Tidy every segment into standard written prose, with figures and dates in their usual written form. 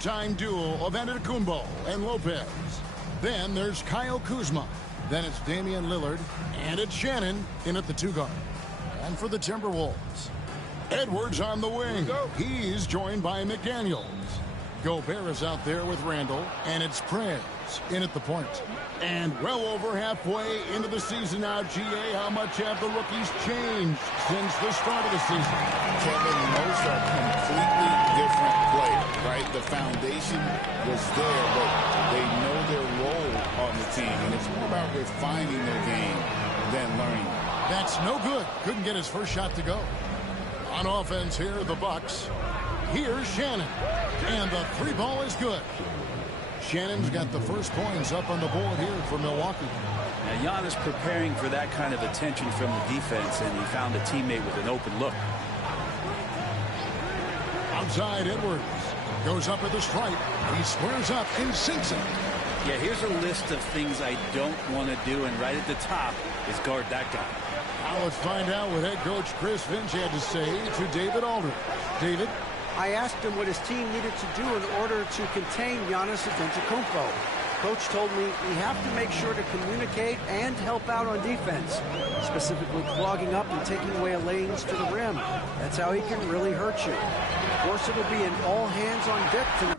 Time duel of Nba2K25 and Lopez. Then there's Kyle Kuzma. Then it's Damian Lillard. And it's Shannon in at the 2 guard. And for the Timberwolves, Edwards on the wing. He's joined by McDaniels. Gobert is out there with Randall. And it's Prez in at the point. And well over halfway into the season now, GA, how much have the rookies changed since the start of the season? Kevin, most are completely different players, right? The foundation was there, but they know their role on the team, and it's more about refining their game than learning. That's no good. Couldn't get his first shot to go. On offense here, the Bucks. Here's Shannon, and the 3 ball is good. Shannon's got the first points up on the board here for Milwaukee. Now, Giannis preparing for that kind of attention from the defense, and he found a teammate with an open look. Outside, Edwards goes up at the stripe. He squares up and sinks it. Yeah, here's a list of things I don't want to do, and right at the top is guard that guy. Now let's find out what head coach Chris Finch had to say to David Aldridge. David? I asked him what his team needed to do in order to contain Giannis Antetokounmpo. Coach told me we have to make sure to communicate and help out on defense, specifically clogging up and taking away lanes to the rim. That's how he can really hurt you. Of course, it'll be an all hands on deck tonight.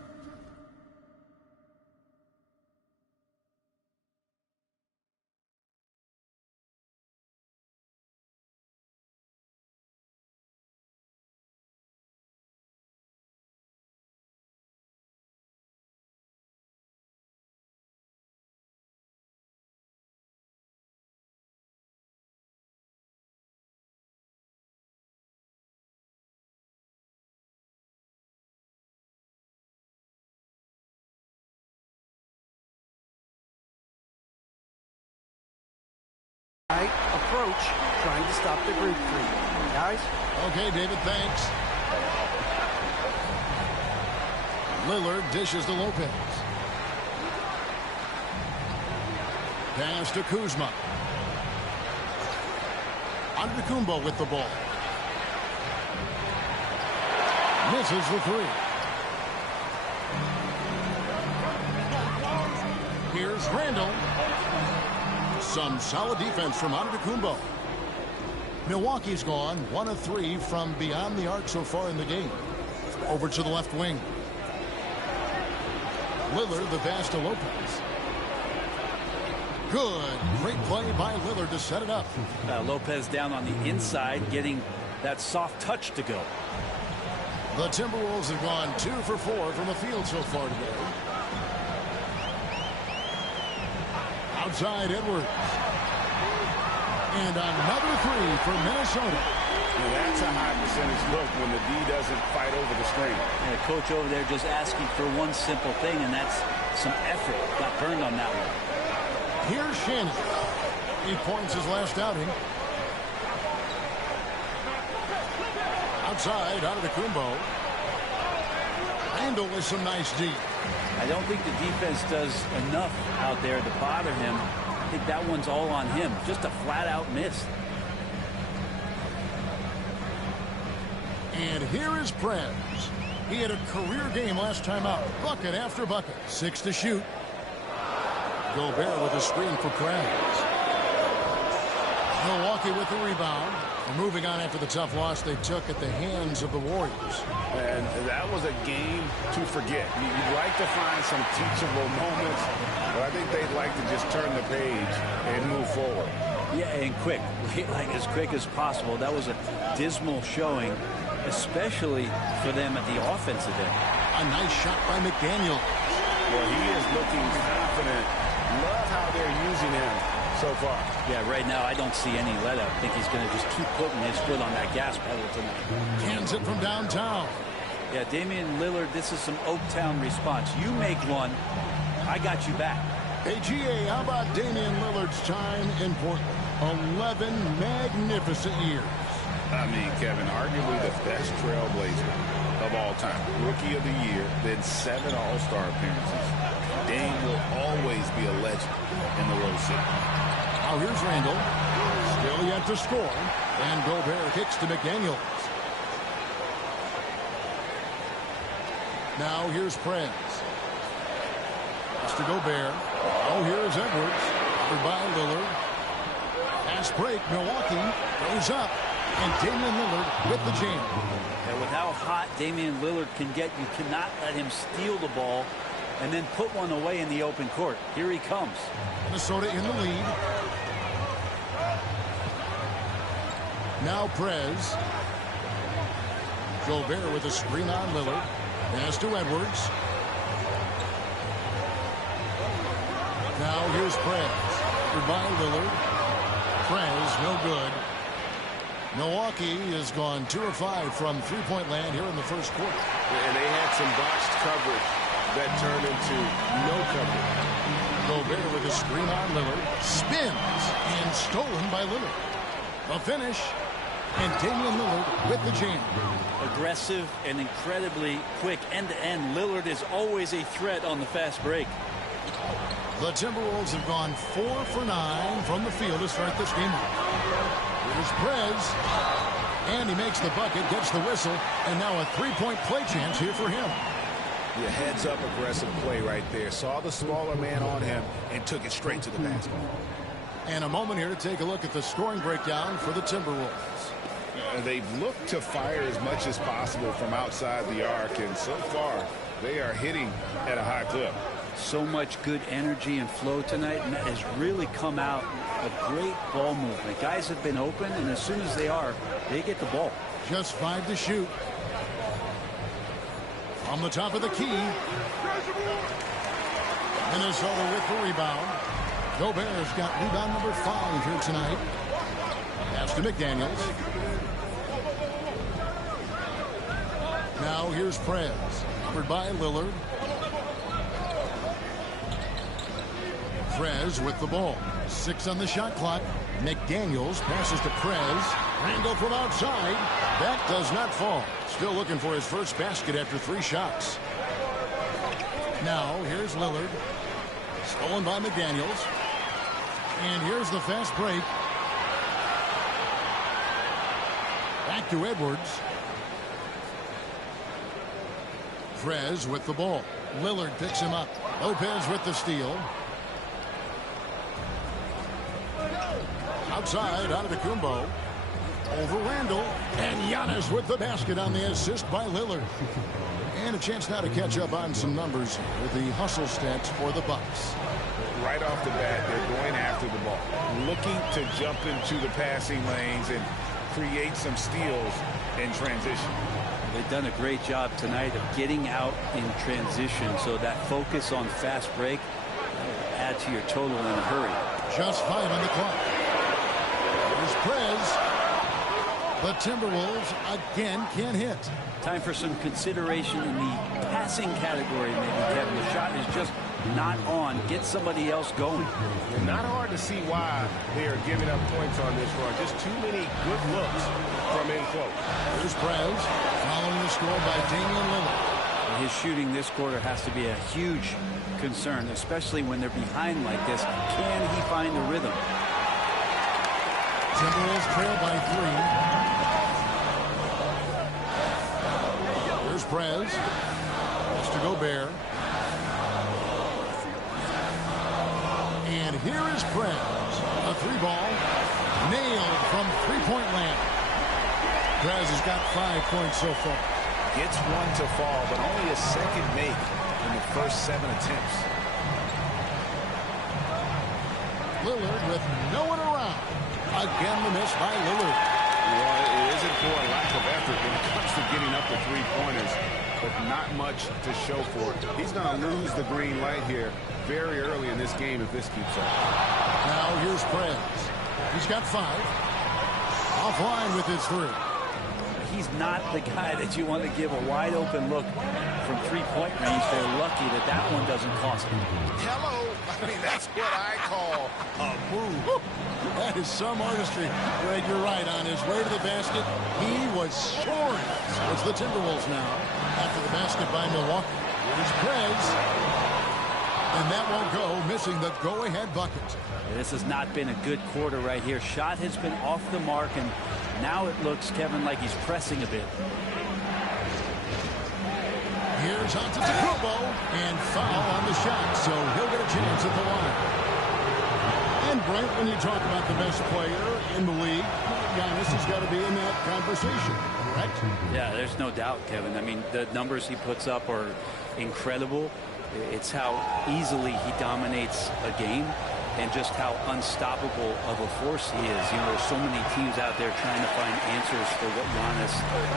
Approach, trying to stop the Greek creep. Guys? Okay, David, thanks. Lillard dishes to Lopez. Pass to Kuzma. Antetokounmpo with the ball. Misses the 3. Here's Randall. Some solid defense from Antetokounmpo. Milwaukee's gone 1 of 3 from beyond the arc so far in the game. Over to the left wing. Lillard, the pass to Lopez. Good. Great play by Lillard to set it up. Lopez down on the inside, getting that soft touch to go. The Timberwolves have gone 2 for 4 from the field so far today. Outside, Edwards. And another 3 for Minnesota. Now that's a high percentage look when the D doesn't fight over the screen. And the coach over there just asking for one simple thing, and that's some effort. Got burned on that one. Here's Shannon. 8 points his last outing. Outside, Antetokounmpo. Randall with some nice D. I don't think the defense does enough out there to bother him. I think that one's all on him. Just a flat-out miss. And here is Prez. He had a career game last time out. Bucket after bucket. 6 to shoot. Gobert with a screen for Prez. Milwaukee with the rebound. And moving on after the tough loss they took at the hands of the Warriors. And that was a game to forget. You'd like to find some teachable moments, but I think they'd like to just turn the page and move forward. Yeah, and quick. Like as quick as possible. That was a dismal showing, especially for them at the offensive end. A nice shot by McDaniel. Well, he is looking confident. Love how they're using him so far. Yeah, right now I don't see any let up. I think he's going to just keep putting his foot on that gas pedal tonight. Cans it from downtown. Yeah, Damian Lillard, this is some Oaktown response. You make one, I got you back. Hey, GA, how about Damian Lillard's time in Portland? 11 magnificent years. I mean, Kevin, arguably the best trailblazer of all time. Rookie of the year, then 7 All-Star appearances. Dame will always be a legend in the Rose City. Now here's Randall. Still yet to score. And Gobert kicks to McDaniels. Now here's Prez. Pass to Gobert. Oh, here's Edwards. Covered by Lillard. Fast break. Milwaukee goes up. And Damian Lillard with the jam. And with how hot Damian Lillard can get, you cannot let him steal the ball and then put one away in the open court. Here he comes. Minnesota in the lead. Now Prez. Gobert with a screen on Lillard. Pass to Edwards. Now here's Prez. Covered by Lillard. Prez, no good. Milwaukee has gone 2 of 5 from three-point land here in the first quarter. And they had some botched coverage that turned into no coverage. Gobert with a screen on Lillard. Spins and stolen by Lillard. A finish. And Damian Lillard with the jam. Aggressive and incredibly quick end-to-end. Lillard is always a threat on the fast break. The Timberwolves have gone 4 for 9 from the field to start this game off. Here's Prez. And he makes the bucket, gets the whistle, and now a three-point play chance here for him. Yeah, heads-up aggressive play right there. Saw the smaller man on him and took it straight to the basket. And a moment here to take a look at the scoring breakdown for the Timberwolves. They've looked to fire as much as possible from outside the arc, and so far they are hitting at a high clip. So much good energy and flow tonight, and that has really come out of great ball movement. Guys have been open, and as soon as they are, they get the ball. Just 5 to shoot. On the top of the key. Minnesota with the rebound. Gobert's got rebound number 5 here tonight. Pass to McDaniels. Now here's Prez. Covered by Lillard. Prez with the ball. 6 on the shot clock. McDaniels passes to Prez. Randall from outside. That does not fall. Still looking for his first basket after 3 shots. Now here's Lillard. Stolen by McDaniels. And here's the fast break. Back to Edwards. Prez with the ball. Lillard picks him up. Lopez with the steal. Outside, Antetokounmpo. Over Randall. And Giannis with the basket on the assist by Lillard. And a chance now to catch up on some numbers with the hustle stats for the Bucks. Right off the bat, they're going after the ball, looking to jump into the passing lanes and create some steals in transition. They've done a great job tonight of getting out in transition, so that focus on fast break will add to your total in a hurry. Just 5 on the clock. Here's Prez. The Timberwolves again can't hit. Time for some consideration in the passing category, maybe, Kevin. The shot is just not on. Get somebody else going. Not hard to see why they are giving up points on this run. Just too many good looks from in close. Here's Prez, following the score by Damian Lillard. His shooting this quarter has to be a huge concern, especially when they're behind like this. Can he find the rhythm? Timberwolves trail by 3. Here's Prez. Pass to Gobert. And here is Prez. A 3-ball. Nailed from three-point land. Prez has got 5 points so far. Gets one to fall, but only a second make in the first 7 attempts. Lillard with no one around. Again, the miss by Lillard. Well, it isn't for a lack of effort when it comes to getting up the three-pointers, but not much to show for it. He's going to lose the green light here very early in this game if this keeps up. Now here's Prez. He's got 5. Offline with his 3. He's not the guy that you want to give a wide open look from three-point range. They're lucky that that one doesn't cost him. Hello. I mean, that's what I call a move. That is some artistry. Greg, you're right. On his way to the basket, he was soaring. It's the Timberwolves now after the basket by Milwaukee. Here's Prez. And that won't go, missing the go-ahead bucket. This has not been a good quarter right here. Shot has been off the mark, and now it looks, Kevin, like he's pressing a bit. Here's Antetokounmpo, and foul on the shot, so he'll get a chance at the line. And Brent, when you talk about the best player in the league, Giannis has got to be in that conversation, correct? Yeah, there's no doubt, Kevin. I mean, the numbers he puts up are incredible. It's how easily he dominates a game and just how unstoppable of a force he is. You know, there's so many teams out there trying to find answers for what Giannis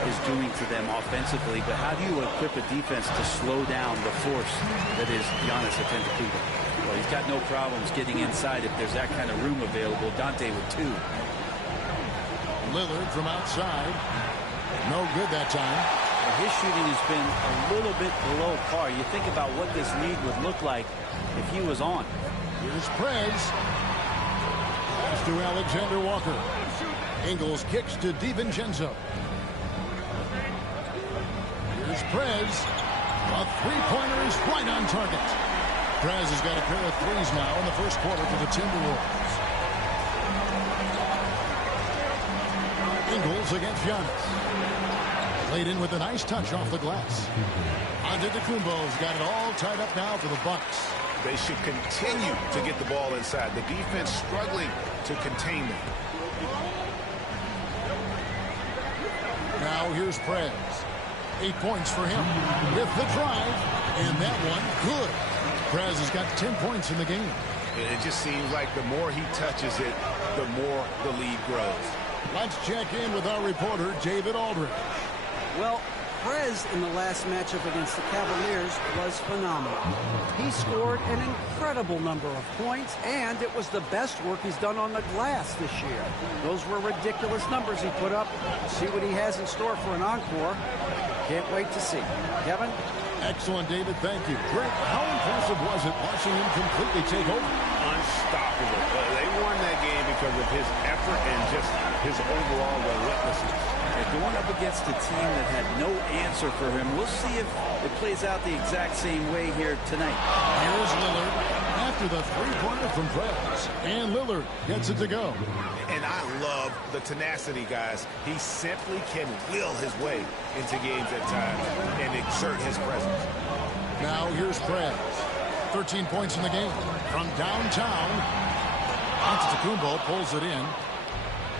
is doing to them offensively, but how do you equip a defense to slow down the force that is Giannis Antetokounmpo? Well, he's got no problems getting inside if there's that kind of room available. Dante with 2. Lillard from outside. No good that time. His shooting has been a little bit below par. You think about what this lead would look like if he was on. Here's Prez. Pass to Alexander Walker. Ingles kicks to DiVincenzo. Here's Prez. A three-pointer is right on target. Prez has got a pair of threes now in the first quarter for the Timberwolves. Ingles against Giannis. Laid in with a nice touch off the glass. Antetokounmpo's got it all tied up now for the Bucks. They should continue to get the ball inside. The defense struggling to contain them. Now here's Prez. 8 points for him with the drive. And that one good. Prez has got 10 points in the game. It just seems like the more he touches it, the more the lead grows. Let's check in with our reporter, David Aldridge. Well, Prez in the last matchup against the Cavaliers was phenomenal. He scored an incredible number of points, and it was the best work he's done on the glass this year. Those were ridiculous numbers he put up. See what he has in store for an encore. Can't wait to see. Kevin? Excellent, David. Thank you. Greg, how impressive was it watching him completely take over? Unstoppable. They won that game because of his effort and just his overall relentlessness. Going up against a team that had no answer for him. We'll see if it plays out the exact same way here tonight. Here's Lillard after the three-pointer from Prez. And Lillard gets it to go. And I love the tenacity, guys. He simply can will his way into games at times and exert his presence. Now here's Prez. 13 points in the game. From downtown, Antetokounmpo pulls it in.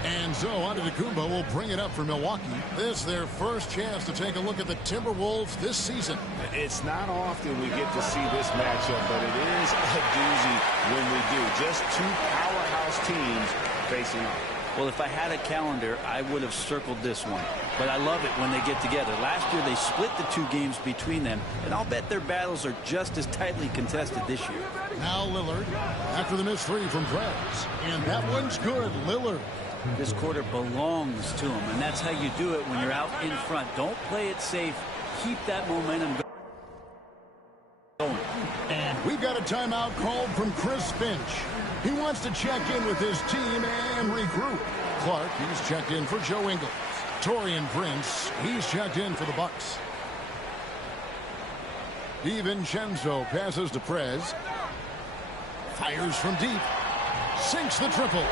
And so Antetokounmpo will bring it up for Milwaukee. This is their first chance to take a look at the Timberwolves this season. It's not often we get to see this matchup, but it is a doozy when we do. Just two powerhouse teams facing off. Well, if I had a calendar, I would have circled this one. But I love it when they get together. Last year, they split the 2 games between them, and I'll bet their battles are just as tightly contested this year. Now Lillard after the missed 3 from Prez. And that one's good. Lillard. This quarter belongs to him, and that's how you do it when you're out in front. Don't play it safe. Keep that momentum going. And we've got a timeout called from Chris Finch. He wants to check in with his team and regroup. Clark, he's checked in for Joe Ingles. Taurean Prince, he's checked in for the Bucks. DiVincenzo passes to Prez. Fires from deep. Sinks the triple.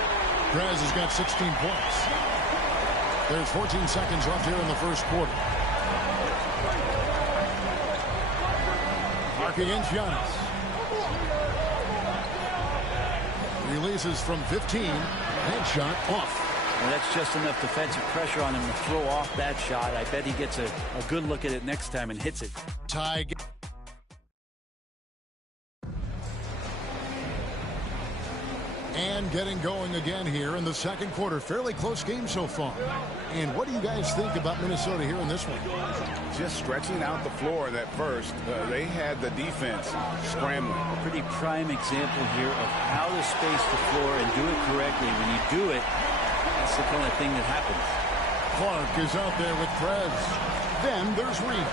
Prez has got 16 points. There's 14 seconds left here in the first quarter. Mark against Giannis. Releases from 15. Headshot off. Well, that's just enough defensive pressure on him to throw off that shot. I bet he gets a good look at it next time and hits it. Tie. And getting going again here in the second quarter. Fairly close game so far. And what do you guys think about Minnesota here in this one? Just stretching out the floor in that first. They had the defense scrambling. A pretty prime example here of how to space the floor and do it correctly. When you do it, that's the kind of thing that happens. Clark is out there with Prez. Then there's Reed.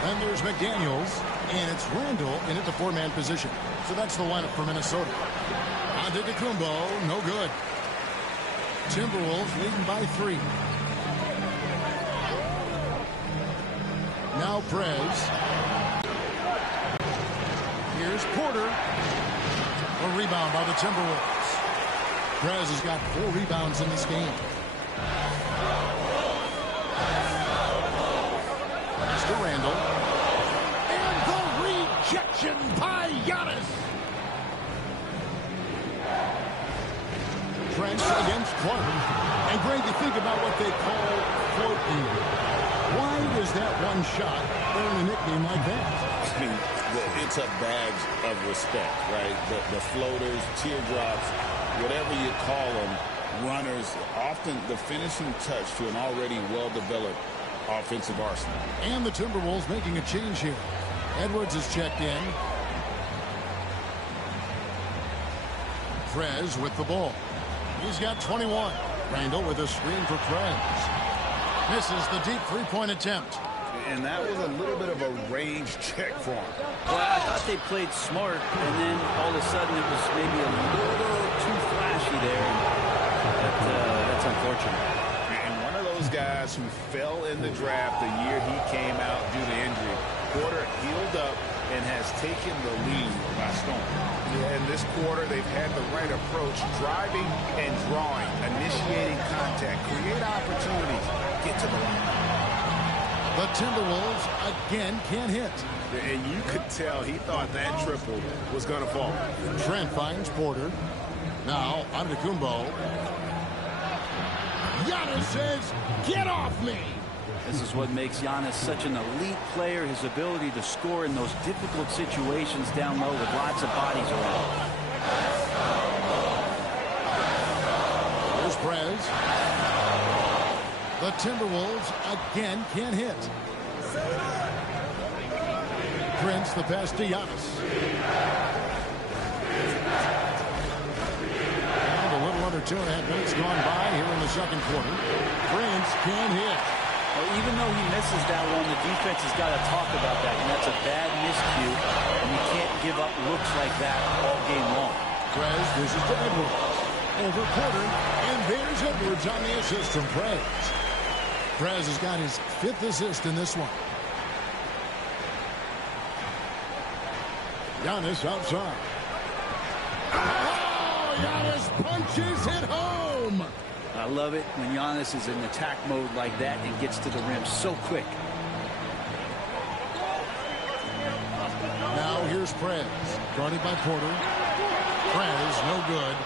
Then there's McDaniels. And it's Randall in at the 4-man position. So that's the lineup for Minnesota. Antetokounmpo, no good. Timberwolves leading by 3. Now Prez. Here's Porter. A rebound by the Timberwolves. Prez has got 4 rebounds in this game. Pass to Randall. rejection by Giannis. Trent against Clark. And Greg, you think about what they call floating. Why does that one shot earn a nickname like that? I mean, it's a badge of respect, right? The floaters, teardrops, whatever you call them, runners, often the finishing touch to an already well-developed offensive arsenal. And the Timberwolves making a change here. Edwards is checked in. Prez with the ball. He's got 21. Randall with a screen for Prez. Misses the deep three-point attempt. And that was a little bit of a range check for him. Well, I thought they played smart, and then all of a sudden it was maybe a little too flashy there. That's unfortunate. And one of those guys who fell in the draft the year he came out due to injury. Porter healed up and has taken the lead by storm. In this quarter, they've had the right approach, driving and drawing, initiating contact, create opportunities, get to the line. The Timberwolves again can't hit. And you could tell he thought that triple was going to fall. Trent finds Porter. Now, Antetokounmpo. Giannis says, get off me! This is what makes Giannis such an elite player, his ability to score in those difficult situations down low with lots of bodies around. Here's Prez. The Timberwolves again can't hit. Prince the pass to Giannis. And a little under 2.5 minutes gone by here in the second quarter. Prince can't hit. Well, even though he misses that one, the defense has got to talk about that, and that's a bad miscue, and you can't give up looks like that all game long. Prez dishes to Edwards. Over Porter, and there's Edwards on the assist from Prez. Prez has got his 5th assist in this one. Giannis outside. Oh, Giannis punches it home. I love it when Giannis is in attack mode like that and gets to the rim so quick. Now here's Prez, guarded by Porter. Prez, no good.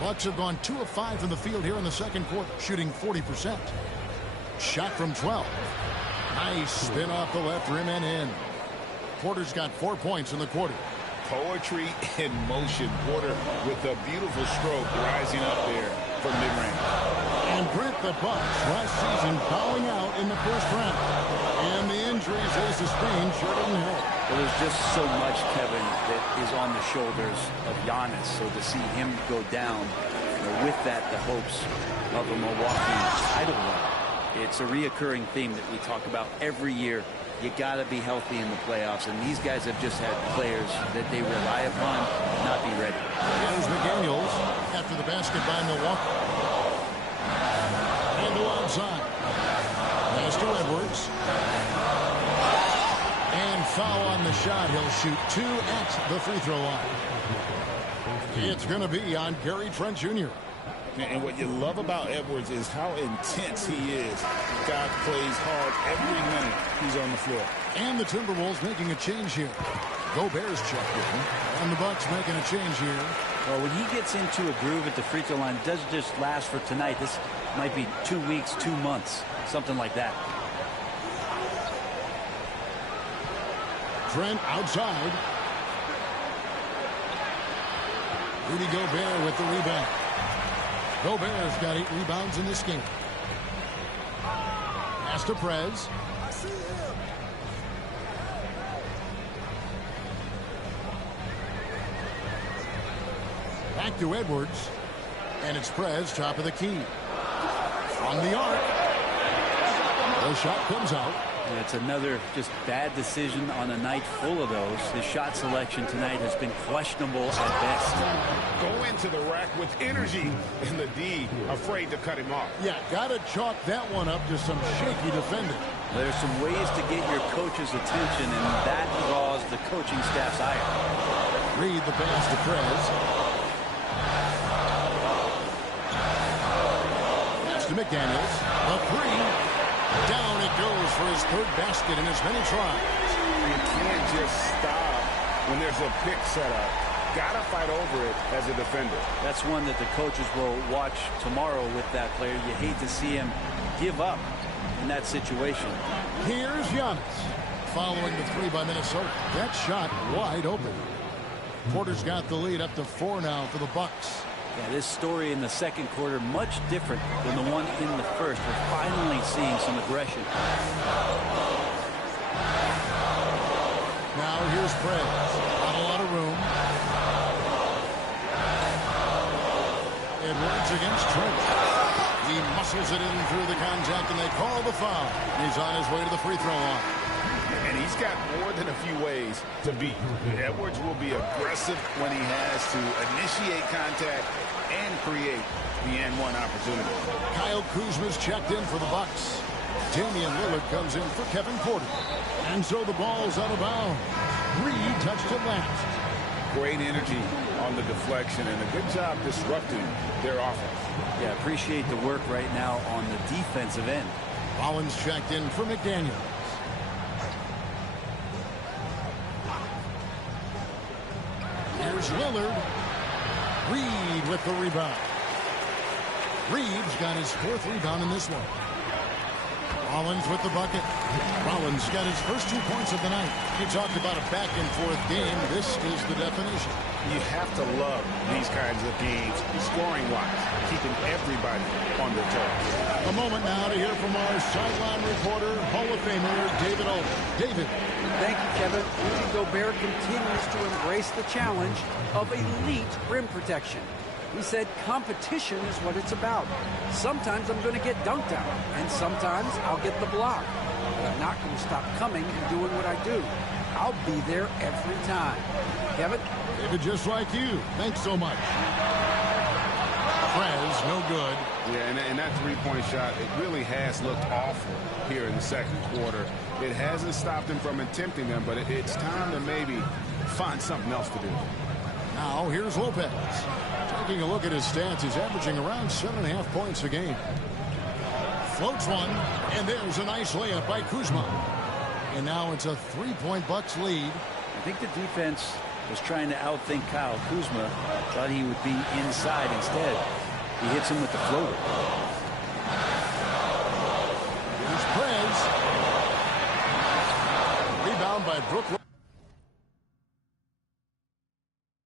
Bucks have gone 2 of 5 from the field here in the second quarter, shooting 40%. Shot from 12. Nice spin off the left rim and in. Porter's got 4 points in the quarter. Poetry in motion. Porter with a beautiful stroke rising up there from mid-range. And Brent, the Bucks last season bowing out in the first round. And the injuries they sustained sure didn't help. Well, there's just so much, Kevin, that is on the shoulders of Giannis. So to see him go down, with that, the hopes of a Milwaukee title run. It's a reoccurring theme that we talk about every year. You got to be healthy in the playoffs, and these guys have just had players that they rely upon not be ready. Here's McDaniels after the basket by Milwaukee. And to outside. Pass to Edwards. And foul on the shot. He'll shoot 2 at the free throw line. It's going to be on Gary Trent Jr. And what you love about Edwards is how intense he is. God plays hard every minute he's on the floor. And the Timberwolves making a change here. Gobert's checked in. And the Bucks making a change here. Well, when he gets into a groove at the free throw line, it doesn't just last for tonight. This might be 2 weeks, 2 months, something like that. Trent outside. Rudy Gobert with the rebound. Gobert's got 8 rebounds in this game. Pass to Prez. Back to Edwards. And it's Prez, top of the key. On the arc. The shot comes out. Yeah, it's another just bad decision on a night full of those. His shot selection tonight has been questionable at best. Go into the rack with energy, and the D afraid to cut him off. Yeah, got to chalk that one up to some shaky defending. There's some ways to get your coach's attention, and that draws the coaching staff's ire. Reed the pass to Prez. Pass to McDaniels. A 3. Down it goes for his 3rd basket in as many tries. You can't just stop when there's a pick set up. Got to fight over it as a defender. That's one that the coaches will watch tomorrow with that player. You hate to see him give up in that situation. Here's Giannis. Following the three by Minnesota. That shot wide open. Porter's got the lead up to 4 now for the Bucks. Yeah, this story in the second quarter much different than the one in the first. We're finally seeing some aggression. Now here's Prez. Not a lot of room. Edwards against Trent. He muscles it in through the contact, and they call the foul. He's on his way to the free throw line. And he's got more than a few ways to beat. Edwards will be aggressive when he has to initiate contact and create the N1 opportunity. Kyle Kuzma's checked in for the Bucks. Damian Lillard comes in for Kevin Porter. And so the ball's out of bounds. Reed touched it last. Great energy on the deflection and a good job disrupting their offense. Yeah, appreciate the work right now on the defensive end. Rollins checked in for McDaniels. Here's Lillard. Reed with the rebound. Reed's got his 4th rebound in this one. Rollins with the bucket. Rollins got his first 2 points of the night. You talked about a back-and-forth game. This is the definition. You have to love these kinds of games, scoring-wise, keeping everybody on their toes. A moment now to hear from our sideline reporter, Hall of Famer David Olden. David. Thank you, Kevin. Rudy Gobert continues to embrace the challenge of elite rim protection. He said competition is what it's about. Sometimes I'm going to get dunked out, and sometimes I'll get the block. But I'm not going to stop coming and doing what I do. I'll be there every time. Kevin? David, just like you. Thanks so much. Prez, no good. Yeah, and that three-point shot, it really has looked awful here in the second quarter. It hasn't stopped him from attempting them, but it's time to maybe find something else to do. Now, here's Lopez. Taking a look at his stats, he's averaging around 7.5 points a game. Floats one, and there's a nice layup by Kuzma. And now it's a 3-point Bucks lead. I think the defense was trying to outthink Kyle Kuzma. Thought he would be inside instead. He hits him with the floater. Here's Prez. Rebound by Brook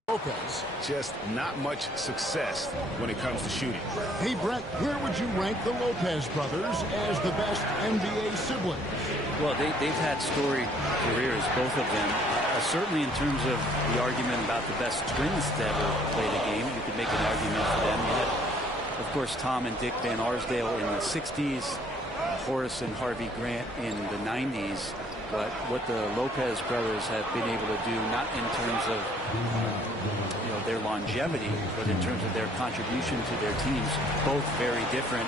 Lopez. Just not much success when it comes to shooting. Hey, Brett, where would you rank the Lopez brothers as the best NBA siblings? Well, they've had storied careers, both of them. Certainly in terms of the argument about the best twins to ever play the game, you could make an argument for them. You had, of course, Tom and Dick Van Arsdale in the 60s, Horace and Harvey Grant in the 90s. But what the Lopez brothers have been able to do, not in terms of their longevity, but in terms of their contribution to their teams, both very different.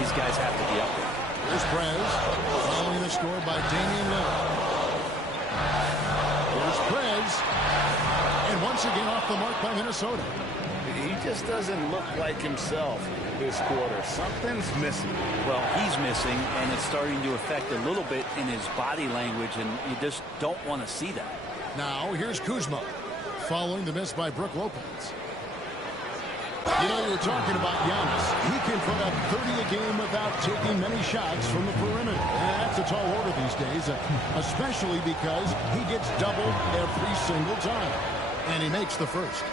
These guys have to be up there. Here's Prez, following the score by Damian Lillard. Here's Prez, and once again off the mark by Minnesota. He just doesn't look like himself this quarter. Something's missing. Well, he's missing, and it's starting to affect a little bit in his body language, and you just don't want to see that. Now, here's Kuzma, following the miss by Brook Lopez. You know, you were talking about Giannis. He can put up 30 a game without taking many shots from the perimeter. And that's a tall order these days, especially because he gets doubled every single time. And he makes the first.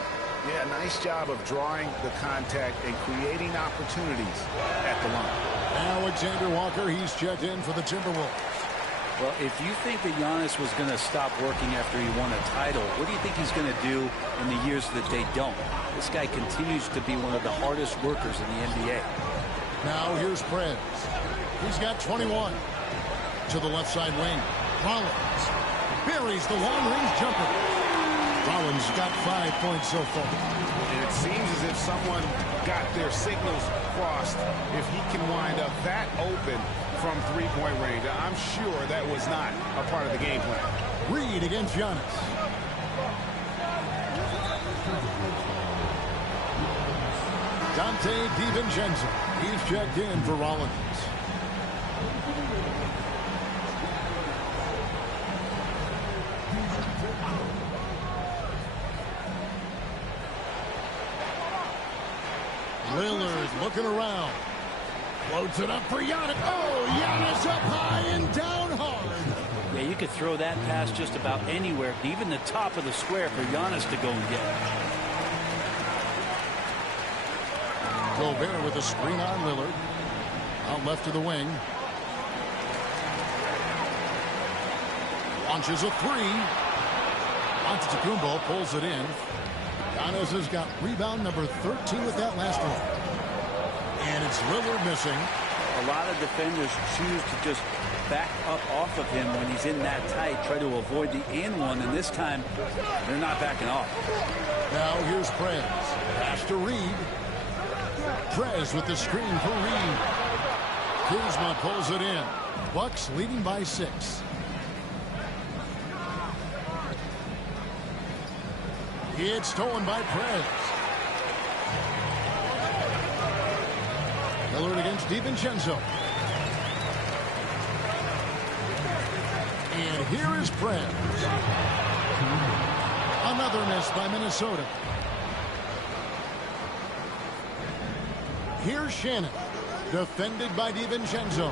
Yeah, nice job of drawing the contact and creating opportunities at the line. Alexander Walker, he's checked in for the Timberwolves. Well, if you think that Giannis was going to stop working after he won a title, what do you think he's going to do in the years that they don't? This guy continues to be one of the hardest workers in the NBA. Now here's Prez. He's got 21. To the left side wing. Rollins buries the long-range jumper. Rollins got 5 points so far. And it seems as if someone got their signals crossed. If he can wind up that open from three-point range, I'm sure that was not a part of the game plan. Reed against Giannis. Dante DiVincenzo. He's checked in for Rollins. looking around. Floats it up for Giannis. Oh, Giannis up high and down hard. Yeah, you could throw that pass just about anywhere, even the top of the square for Giannis to go and get. Gobert with a screen on Lillard. Out left to the wing. Launches a three. Antetokounmpo pulls it in. Giannis has got rebound number 13 with that last one. And it's Lillard missing. A lot of defenders choose to just back up off of him when he's in that tight, try to avoid the and one, and this time they're not backing off. Now here's Prez. Pass to Reed. Prez with the screen for Reed. Kuzma pulls it in. Bucks leading by 6. It's stolen by Prez. Lillard against DiVincenzo. And here is Prez. Another miss by Minnesota. Here's Shannon. Defended by DiVincenzo.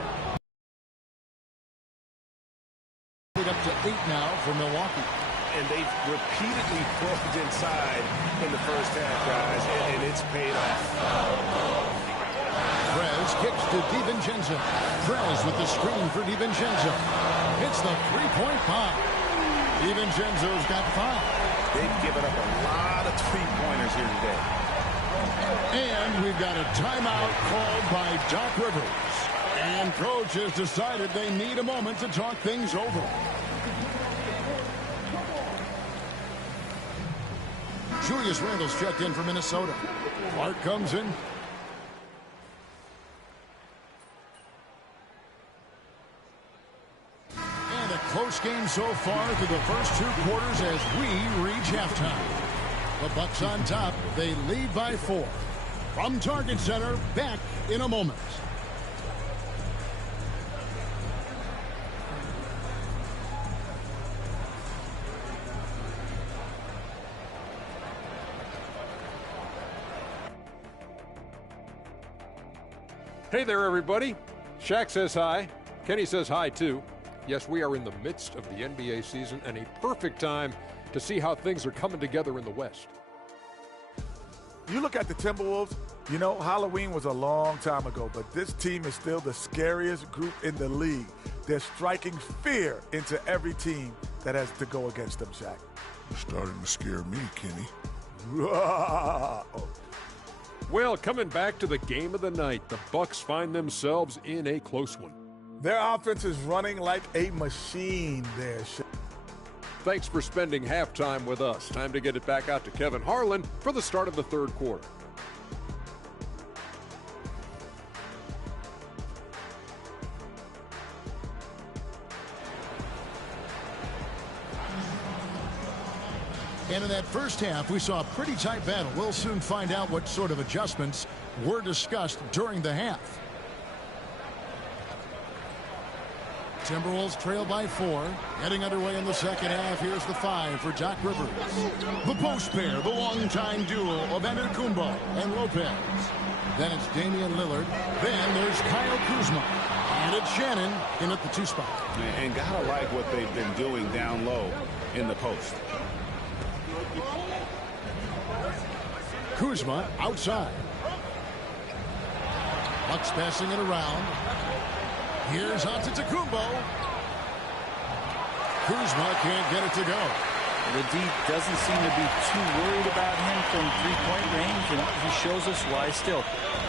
Up to 8 now for Milwaukee. And they've repeatedly closed inside in the first half, guys, and it's paid off. Prez kicks to DiVincenzo. Prez with the screen for DiVincenzo. Hits the three-point bomb. DiVincenzo's got 5. They've given up a lot of three-pointers here today. And we've got a timeout called by Doc Rivers. And coach has decided they need a moment to talk things over. Julius Randle's checked in for Minnesota. Clark comes in. And a close game so far through the first 2 quarters as we reach halftime. The Bucks on top. They lead by 4. From Target Center, back in a moment. Hey there, everybody. Shaq says hi. Kenny says hi, too. Yes, we are in the midst of the NBA season and a perfect time to see how things are coming together in the West. You look at the Timberwolves, you know, Halloween was a long time ago, but this team is still the scariest group in the league. They're striking fear into every team that has to go against them, Shaq. You're starting to scare me, Kenny. Well, coming back to the game of the night, the Bucks find themselves in a close one. Their offense is running like a machine there, Shaq. Thanks for spending halftime with us. Time to get it back out to Kevin Harlan for the start of the third quarter. And in that first half, we saw a pretty tight battle. We'll soon find out what sort of adjustments were discussed during the half. Timberwolves trail by 4. Heading underway in the second half. Here's the 5 for Doc Rivers. The post pair, the longtime duo of Antetokounmpo and Lopez. Then it's Damian Lillard. Then there's Kyle Kuzma. And it's Shannon in at the 2 spot. And gotta like what they've been doing down low in the post. Kuzma outside. Bucks passing it around. Here's Antetokounmpo. Kuzma can't get it to go. The D doesn't seem to be too worried about him from three-point range, and he shows us why still.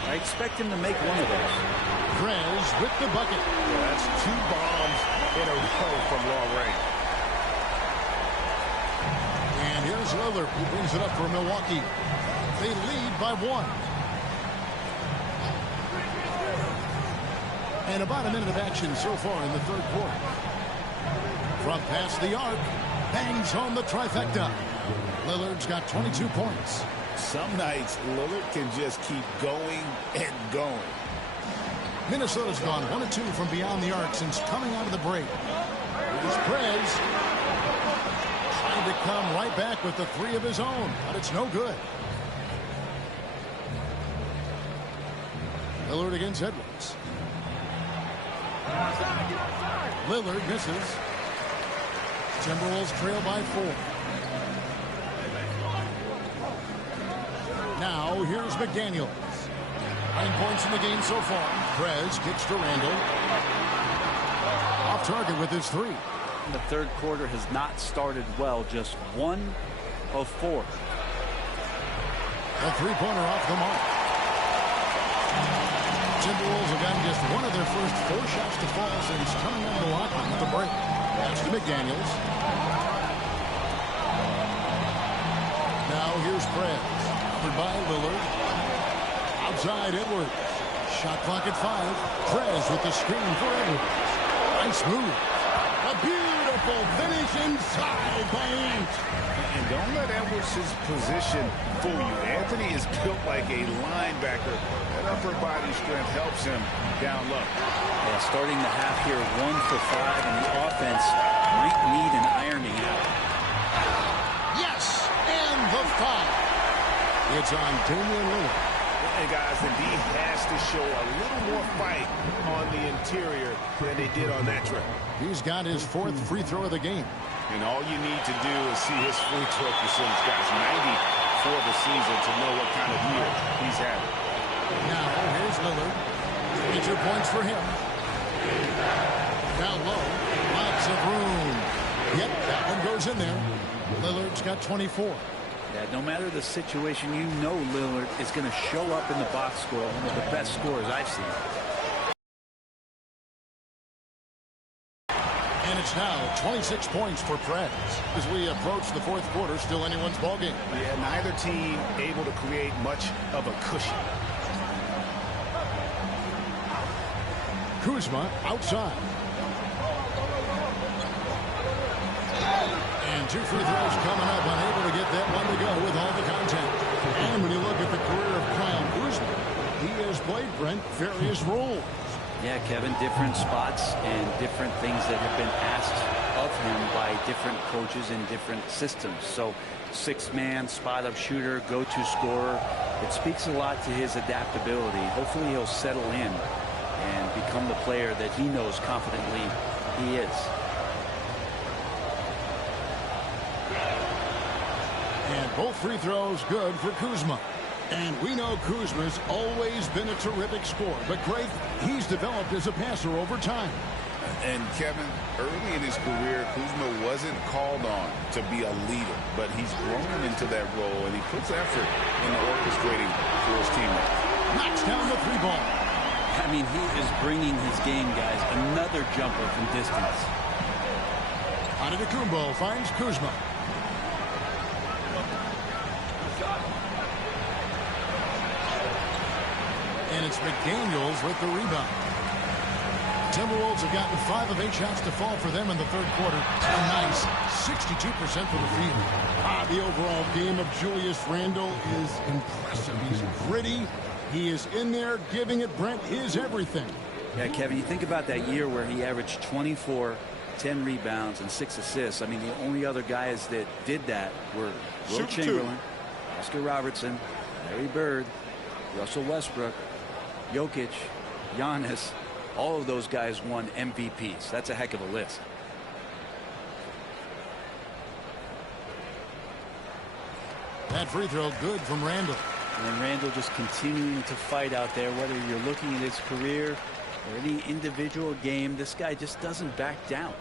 I expect him to make one of those. Prez with the bucket. Yeah, that's 2 bombs in a row from long range. And here's Lillard, who brings it up for Milwaukee. They lead by 1. And about a minute of action so far in the third quarter. From past the arc, bangs home the trifecta. Lillard's got 22 points. Some nights, Lillard can just keep going and going. Minnesota's gone 1 of 2 from beyond the arc since coming out of the break. Here's Prez. Trying to come right back with the 3 of his own, but it's no good. Lillard against Edwards. Lillard misses. Timberwolves trail by 4. Now here's McDaniels. 9 points in the game so far. Prez kicks to Randall. Off target with his 3. The third quarter has not started well. Just 1 of 4. A three-pointer off the mark. Timberwolves have gotten just one of their first 4 shots to fall since coming out of the locker room with the break. That's to McDaniels. Now here's Prez. Covered by Lillard. Outside Edwards. Shot clock at 5. Prez with the screen for Edwards. Nice move. A beautiful finish inside by Ant. And don't let Edwards' position fool you. Anthony is built like a linebacker. That upper body strength helps him down low. Yeah, starting the half here 1 for 5, and the offense might need an ironing out. Yes, and the foul. It's on Damian Lillard. And guys, the D has to show a little more fight on the interior than they did on that trip. He's got his 4th free throw of the game. And all you need to do is see his free throw percentage, guys. 90 for the season to know what kind of year he's having. Now here's Lillard. 22 points for him. Down low. Lots of room. Yep, that one goes in there. Lillard's got 24. Yeah, no matter the situation, you know Lillard is going to show up in the box score. One of the best scorers I've seen. And it's now 26 points for Prez. As we approach the 4th quarter, still anyone's ballgame. Yeah, neither team able to create much of a cushion. Kuzma outside. And 2 free throws coming up, unable to get that one to go with all the contact. And when you look at the career of Kyle Kuzma, he has played, Brent, various roles. Yeah, Kevin, different spots and different things that have been asked of him by different coaches in different systems. So 6-man, spot-up shooter, go-to scorer. It speaks a lot to his adaptability. Hopefully he'll settle in and become the player that he knows confidently he is. And both free throws good for Kuzma. And we know Kuzma's always been a terrific scorer. But, Greg, he's developed as a passer over time. And, Kevin, early in his career, Kuzma wasn't called on to be a leader. But he's grown into that role, and he puts effort into orchestrating for his teammates. Knocks down the 3-ball. I mean, he is bringing his game, guys. Another jumper from distance. Antetokounmpo finds Kuzma. And it's McDaniels with the rebound. Timberwolves have gotten 5 of 8 shots to fall for them in the 3rd quarter. A nice 62% for the field. The overall game of Julius Randle is impressive. He's gritty. He is in there giving it, Brent, his everything. Yeah, Kevin, you think about that year where he averaged 24, 10 rebounds, and 6 assists. I mean, the only other guys that did that were Will Chamberlain, Oscar Robertson, Larry Bird, Russell Westbrook, Jokic, Giannis. All of those guys won MVPs. That's a heck of a list. That free throw good from Randle. And Randle just continuing to fight out there, whether you're looking at his career or any individual game. This guy just doesn't back down.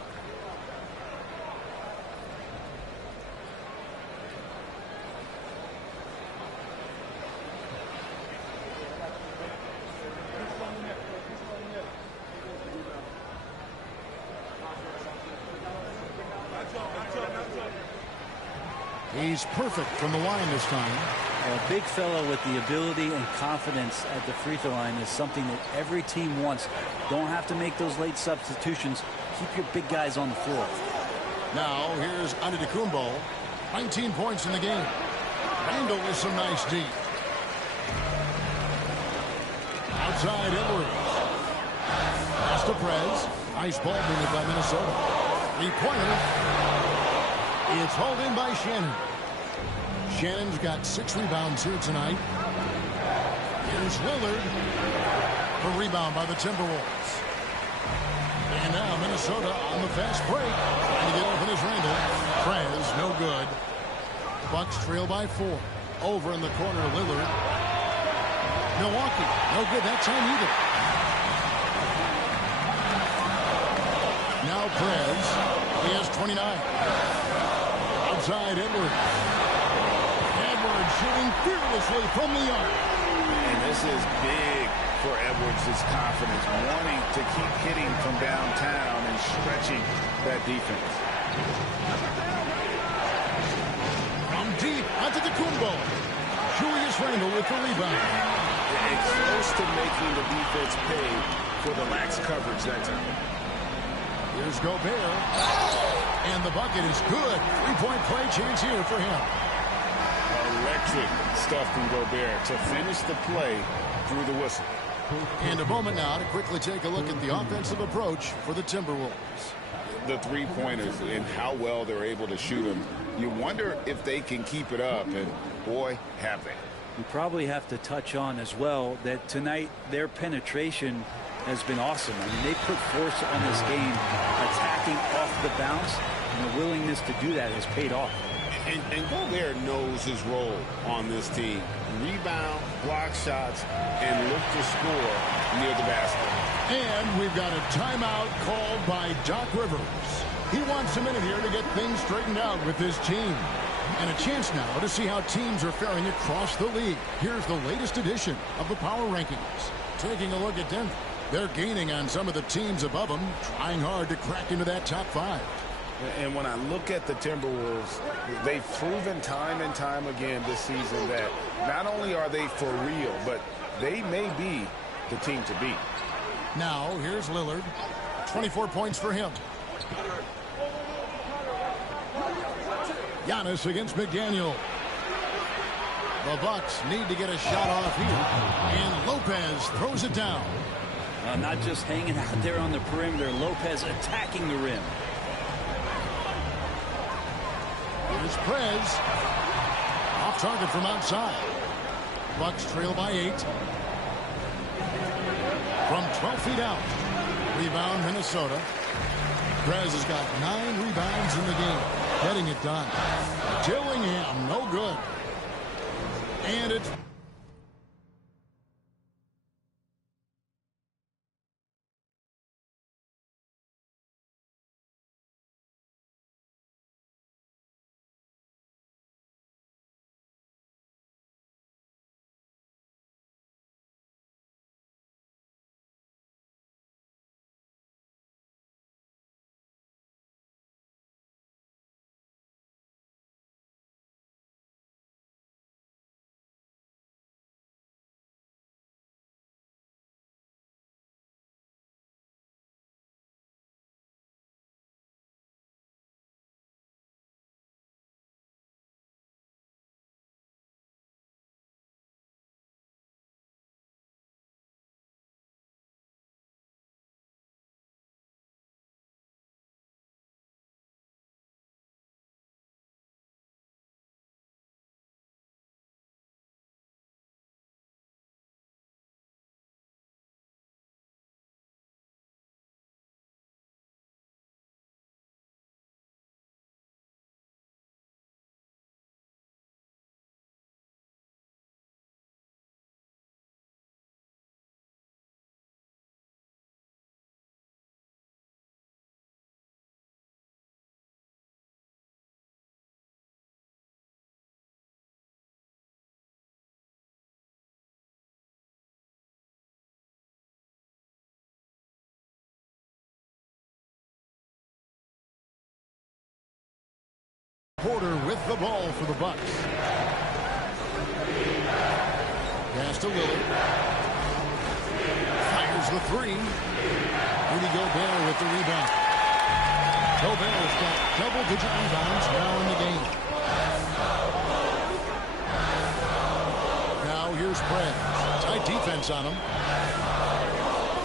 He's perfect from the line this time. A big fellow with the ability and confidence at the free throw line is something that every team wants. Don't have to make those late substitutions. Keep your big guys on the floor. Now here's Antetokounmpo. 19 points in the game. Randle with some nice D. Outside Edwards. Pass to Prez. Nice ball movement by Minnesota. 3-pointer. It's hauled in by Shannon. Shannon's got 6 rebounds here tonight. Here's Lillard. The rebound by the Timberwolves. And now Minnesota on the fast break. Trying to get open is Randall. Prez, no good. Bucks trail by 4. Over in the corner, Lillard. Milwaukee, no good that time either. Now Prez. He has 29. Outside Edwards. Edwards shooting fearlessly from the arc. And this is big for Edwards' confidence, wanting to keep hitting from downtown and stretching that defense. From deep onto the Kumbo. Julius Randle with the rebound. It's close to making the defense pay for the lax coverage that time. Here's Gobert. And the bucket is good. Three-point play chance here for him. Electric stuff from Gobert to finish the play through the whistle. And a moment now to quickly take a look at the offensive approach for the Timberwolves. The three-pointers and how well they're able to shoot them. You wonder if they can keep it up, and boy, have they. We probably have to touch on as well that tonight their penetration has been awesome. I mean, they put force on this game, attacking off the bounce, and the willingness to do that has paid off. And Gobert knows his role on this team. Rebound, block shots, and look to score near the basket. And we've got a timeout called by Doc Rivers. He wants a minute here to get things straightened out with his team. And a chance now to see how teams are faring across the league. Here's the latest edition of the Power Rankings. Taking a look at Denver. They're gaining on some of the teams above them, trying hard to crack into that top 5. And when I look at the Timberwolves, they've proven time and time again this season that not only are they for real, but they may be the team to beat. Now, here's Lillard. 24 points for him. Giannis against McDaniel. The Bucks need to get a shot off here. And Lopez throws it down. Not just hanging out there on the perimeter. Lopez attacking the rim. Here's Prez. Off target from outside. Bucks trail by 8. From 12 feet out. Rebound Minnesota. Prez has got 9 rebounds in the game. Getting it done. Dillingham, no good. And it's... Porter with the ball for the Bucks. Pass to Lillard. Fires the 3. Rudy Gobert with the rebound. Gobert's got double-digit rebounds now in the game. Now here's Prez. Tight defense on him.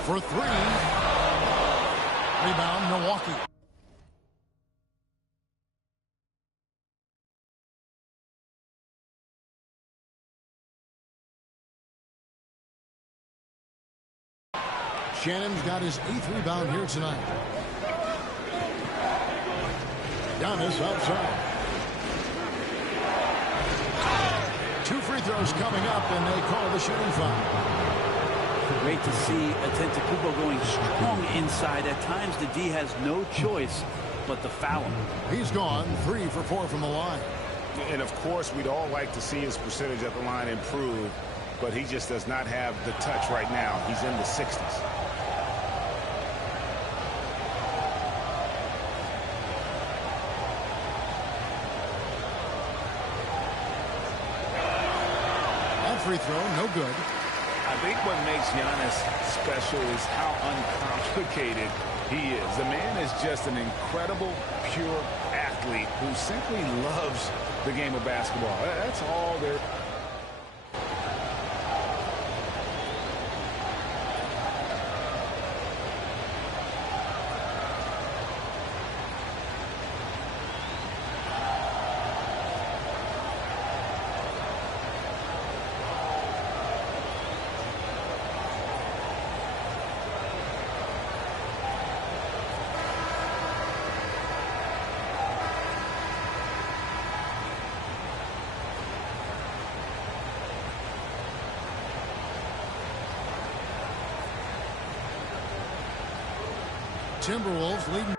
For 3. Rebound Milwaukee. Shannon's got his 8th rebound here tonight. Giannis outside. 2 free throws coming up, and they call the shooting foul. Great to see Antetokounmpo going strong inside. At times, the D has no choice but to foul him. He's gone 3 for 4 from the line. And, of course, we'd all like to see his percentage at the line improve, but he just does not have the touch right now. He's in the 60s. That free throw, no good. I think what makes Giannis special is how uncomplicated he is. The man is just an incredible, pure athlete who simply loves the game of basketball. That's all there. Timberwolves leading.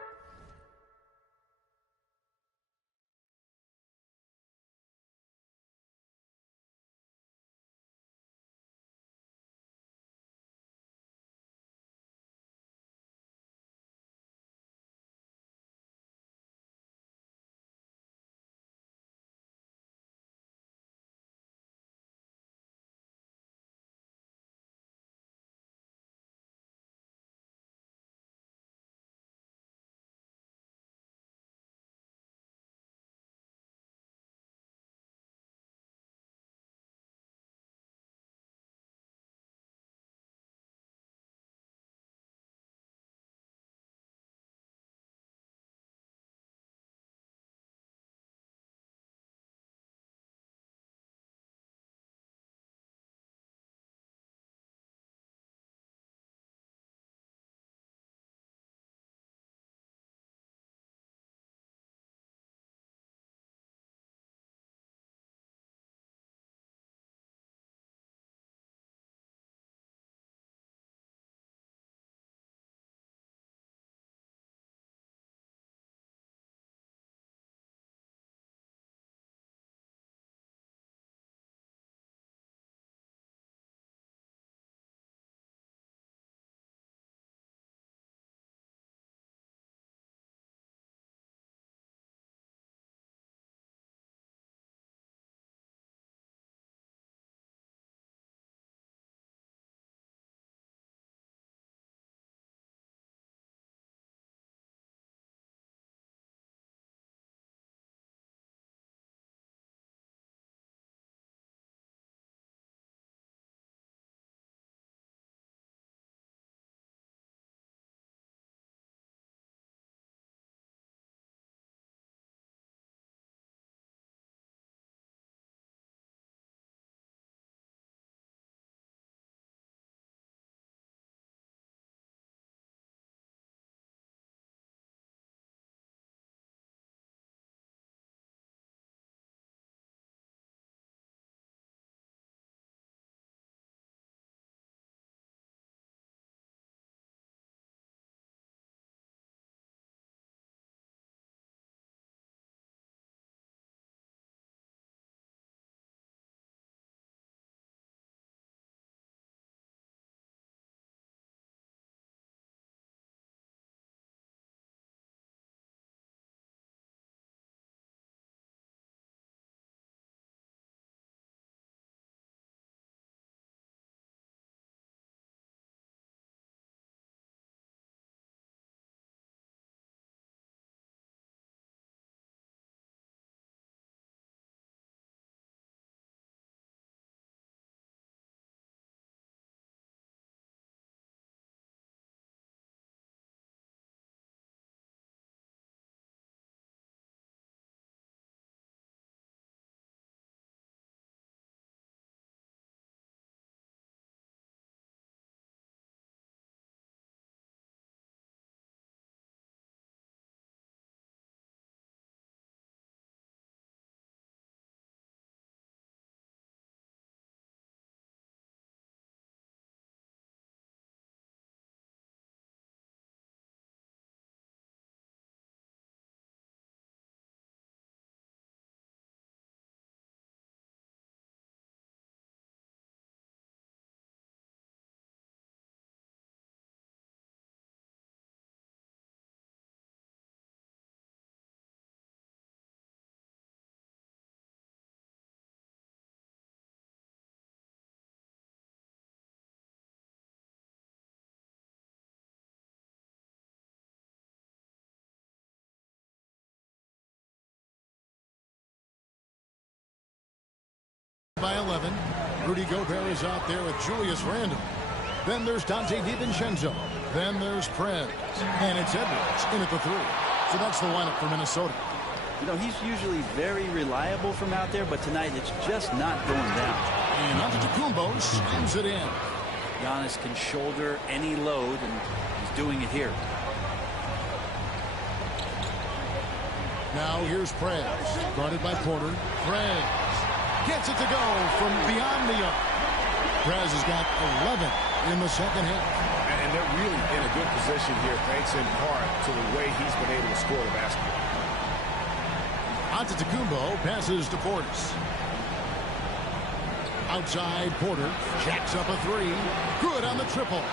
by 11. Rudy Gobert is out there with Julius Randle. Then there's Dante DiVincenzo. Then there's Prez. And it's Edwards in at the 3. So that's the lineup for Minnesota. You know, he's usually very reliable from out there, but tonight it's just not going down. And Antetokounmpo slams it in. Giannis can shoulder any load, and he's doing it here. Now here's Prez, guarded by Porter. Prez gets it to go from beyond the arc. Prez has got 11 in the second half. And they're really in a good position here, thanks in part to the way he's been able to score the basketball. Antetokounmpo passes to Portis. Outside, Porter jacks up a 3. Good on the triple.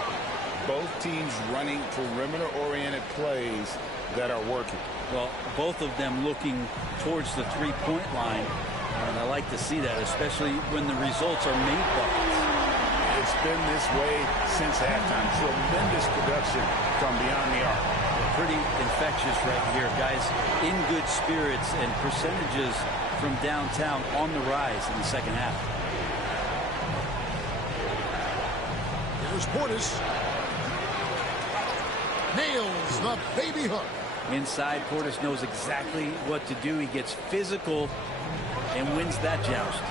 Both teams running perimeter-oriented plays that are working. Well, both of them looking towards the three-point line. And I like to see that, especially when the results are made buckets. It's been this way since halftime. Tremendous production from beyond the arc. Pretty infectious right here. Guys in good spirits and percentages from downtown on the rise in the second half. Here's Portis. Nails the baby hook. Inside, Portis knows exactly what to do. He gets physical and wins that joust.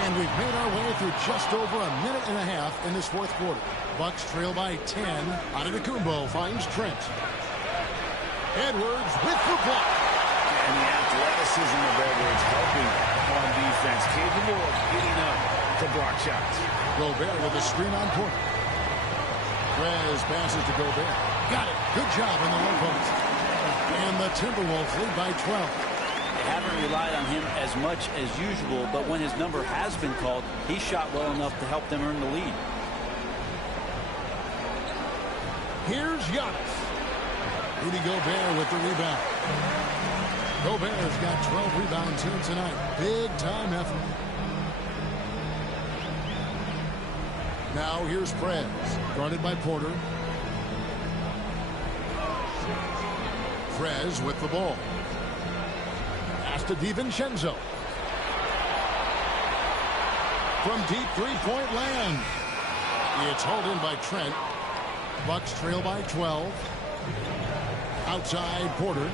And we've made our way through just over a minute and a half in this fourth quarter. Bucks trail by 10. Antetokounmpo finds Trent. Edwards with the block. And the athleticism of Edwards helping on defense, capable of getting up to block shots. Gobert with a screen on Porter. Prez passes to Gobert. Got it. Good job in the low post. And the Timberwolves lead by 12. They haven't relied on him as much as usual, but when his number has been called, he shot well enough to help them earn the lead. Here's Giannis. Rudy Gobert with the rebound. Gobert's got 12 rebounds here tonight. Big time effort. Now here's Prez, guarded by Porter. Prez with the ball. Pass to DiVincenzo. From deep three-point land. It's hauled in by Trent. Bucks trail by 12. Outside, Porter.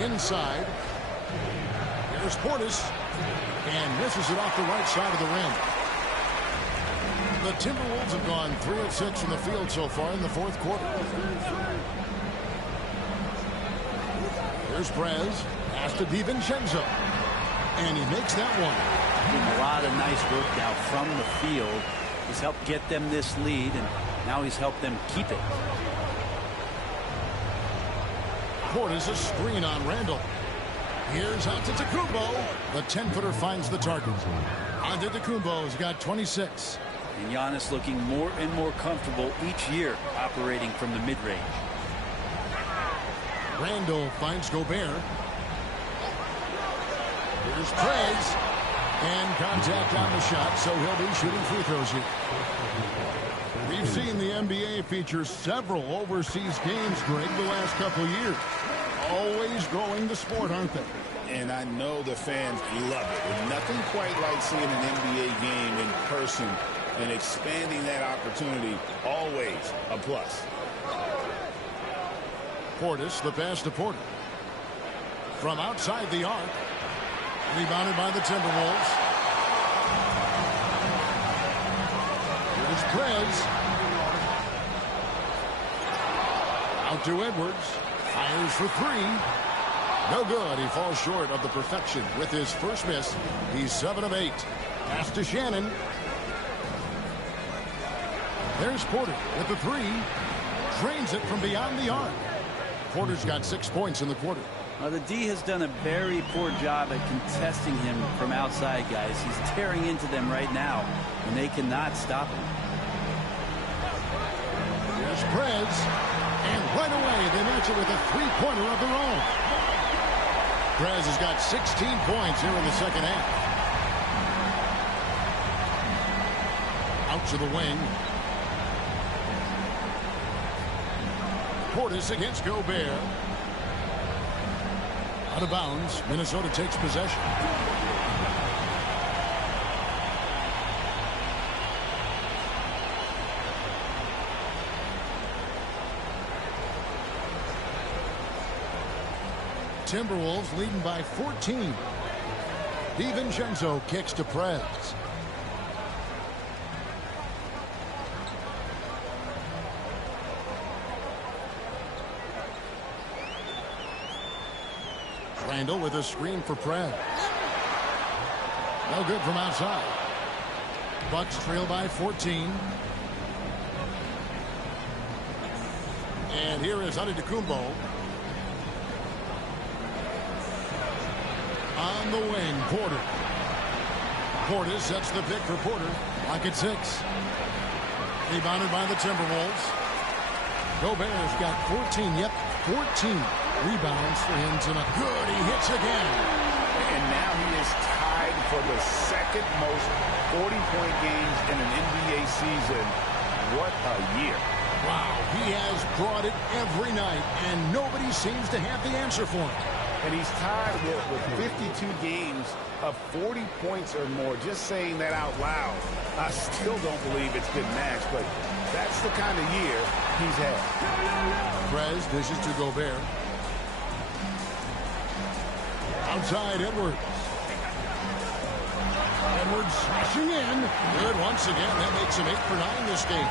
Inside. Here's Portis. And misses it off the right side of the rim. The Timberwolves have gone 3 of 6 from the field so far in the fourth quarter. Here's Prez. Pass to DiVincenzo. And he makes that one. A lot of nice work now from the field. He's helped get them this lead, and now he's helped them keep it. Portis a screen on Randle. Here's Antetokounmpo. The 10-footer finds the target. Antetokounmpo's got 26. And Giannis looking more and more comfortable each year operating from the mid-range. Randle finds Gobert. Here's Prez. And contact on the shot, so he'll be shooting free throws here. We've seen the NBA feature several overseas games, Greg, the last couple of years. Always growing the sport, aren't they? And I know the fans love it. There's nothing quite like seeing an NBA game in person and expanding that opportunity. Always a plus. Portis, the pass to Porter. From outside the arc. Rebounded by the Timberwolves. Here's Prez. Out to Edwards. Fires for 3. No good. He falls short of the perfection with his first miss. He's 7 of 8. Pass to Shannon. There's Porter with the 3. Drains it from beyond the arc. Porter's got 6 points in the quarter. The D has done a very poor job at contesting him from outside, guys. He's tearing into them right now, and they cannot stop him. Here's Prez. And right away, they match it with a three-pointer of their own. Prez has got 16 points here in the second half. Out to the wing. Portis against Gobert. Out of bounds. Minnesota takes possession. Timberwolves leading by 14. DiVincenzo kicks to Prez. Randall with a screen for Prez. No good from outside. Bucks trail by 14. And here is Antetokounmpo. On the wing, Porter. Portis sets the pick for Porter. Lock at 6. Rebounded by the Timberwolves. Gobert's got 14. Yep, 14 rebounds for him tonight. Good, he hits again. And now he is tied for the second most 40-point games in an NBA season. What a year. Wow, he has brought it every night, and nobody seems to have the answer for him. And he's tied with 52 games of 40 points or more. Just saying that out loud, I still don't believe it's been matched, but that's the kind of year he's had. Prez dishes to Gobert. Outside, Edwards. Edwards smashing in. Good once again. That makes him 8 for 9 this game.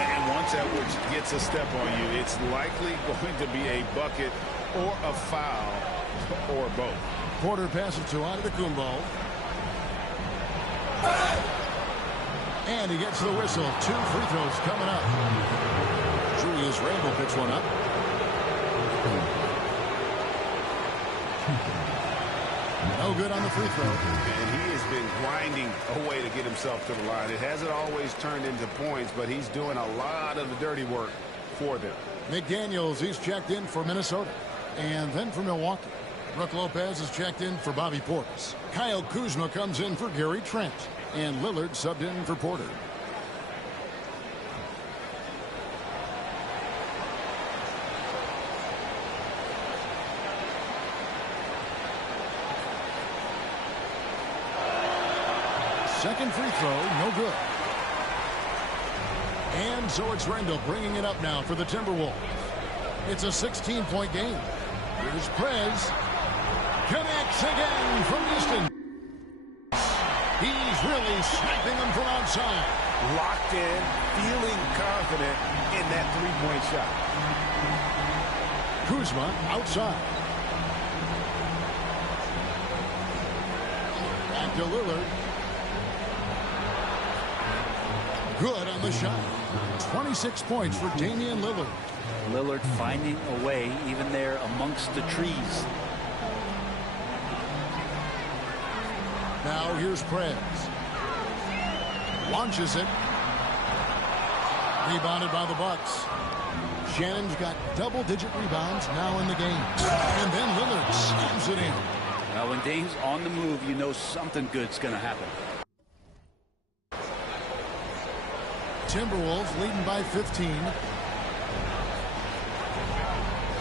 And once Edwards gets a step on you, it's likely going to be a bucket or a foul or both. Porter passes to Antetokounmpo. And he gets the whistle. 2 free throws coming up. Julius Randle picks one up. No good on the free throw. And he has been grinding away to get himself to the line. It hasn't always turned into points, but he's doing a lot of the dirty work for them. McDaniels, he's checked in for Minnesota. And then for Milwaukee. Brook Lopez is checked in for Bobby Portis. Kyle Kuzma comes in for Gary Trent. And Lillard subbed in for Porter. Second free throw, no good. And so it's Randall bringing it up now for the Timberwolves. It's a 16-point game. Here's Prez. Connects again from Houston. He's really sniping them from outside. Locked in, feeling confident in that three-point shot. Kuzma outside. Back to Lillard. Good on the shot. 26 points for Damian Lillard. Lillard finding a way even there amongst the trees. Now here's Prez. Launches it. Rebounded by the Bucks. Shannon's got double-digit rebounds now in the game. And then Lillard slams it in. Now when Dame's on the move, you know something good's going to happen. Timberwolves leading by 15.